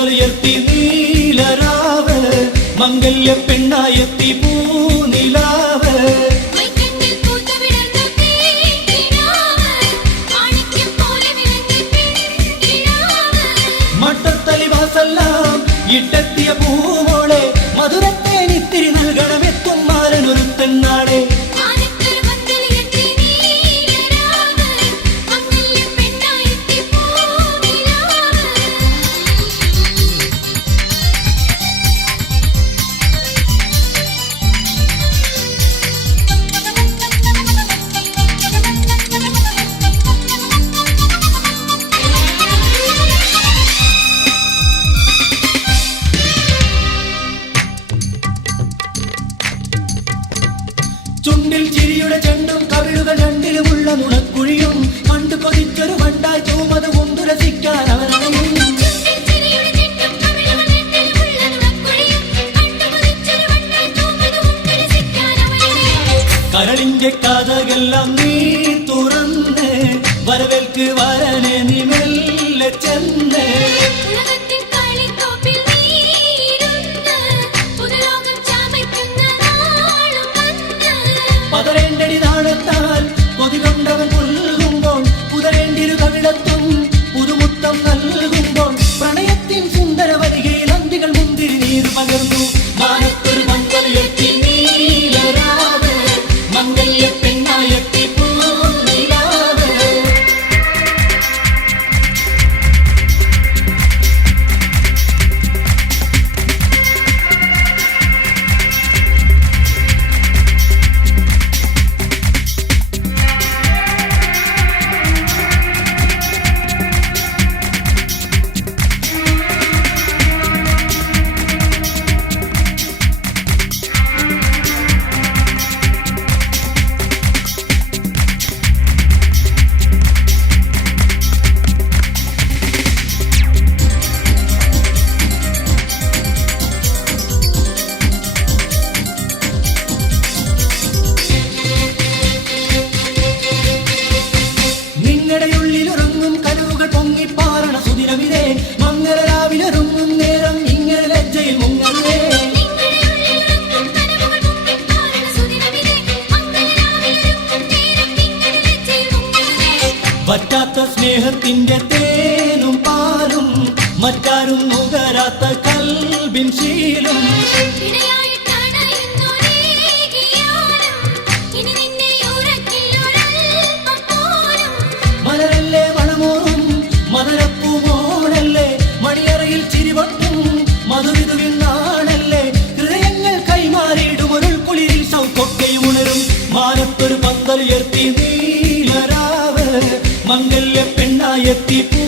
പന്തലുയർത്തി നീലരാവ് മംഗല്യ പെണ്ണായെത്തി പൂനിലാവ് മട്ടത്തലിവാസെല്ലാം ഇട്ടെത്തിയ പൂവോളെ മധുരത്തേനിത്തിരി നൽകണമെത്തും മാരനൊരുത്തൻ നാളെ ചുണ്ടിൽ ചിരിയുടെ ചെണ്ടും കവിളുകൾ രണ്ടിലുമുള്ള നുണക്കുഴിയും പണ്ട് കൊതിച്ചൊരു വണ്ടായി ചുമത് കൊണ്ടു രസിക്കാൻ അവനറിയും കരളിന്റെ കഥകളെല്ലാം നീ തുറന്ന് വരവേൽക്ക് വരനെ നീ മെല്ലെ ചെന്ന് പതരേണ്ടടി നാളത്താൽ കൊതി കൊണ്ടവൻ പുൽകുമ്പോൾ പുതരേണ്ടിരു കവിളത്തും പുതുമുത്തം നൽകുമ്പോൾ പ്രണയത്തിൻ സുന്ദര വരികയിൽ അന്തികൾ മുന്തിരി നീർ പകർന്നു മാനത്തൊരു മംഗല്യത്തി നീലരാവ് മംഗല്യ പെണ്ണായെത്തി പൂനിലാവ് ഉള്ളിലുറങ്ങും കരുവുകൾ പൊങ്ങിപ്പാറണ സുദിനമിതേ മംഗളരാവിലൊരുങ്ങും നേരം ഇങ്ങനെ ലജ്ജയിൽ മുങ്ങല്ലേ പറ്റാത്ത സ്നേഹത്തിന്റെ തേനും പാലും മറ്റാരും നുകരാത്ത കൽബിൻ ശീലും മലരല്ലേ മണമോറും മധുരപ്പൂമോനല്ലേ മണിയറയിൽ ചിരിവട്ടും മധുരിതുവിന്നാണല്ലേ ഹൃദയങ്ങൾ കൈമാറിയിടും ഒരു കുളിരിൽ സൗക്കൊക്കെയും ഉണരും മാനത്തൊരു പന്തലുയർത്തി നീലരാവ് മംഗല്യ പെണ്ണായെത്തി പൂ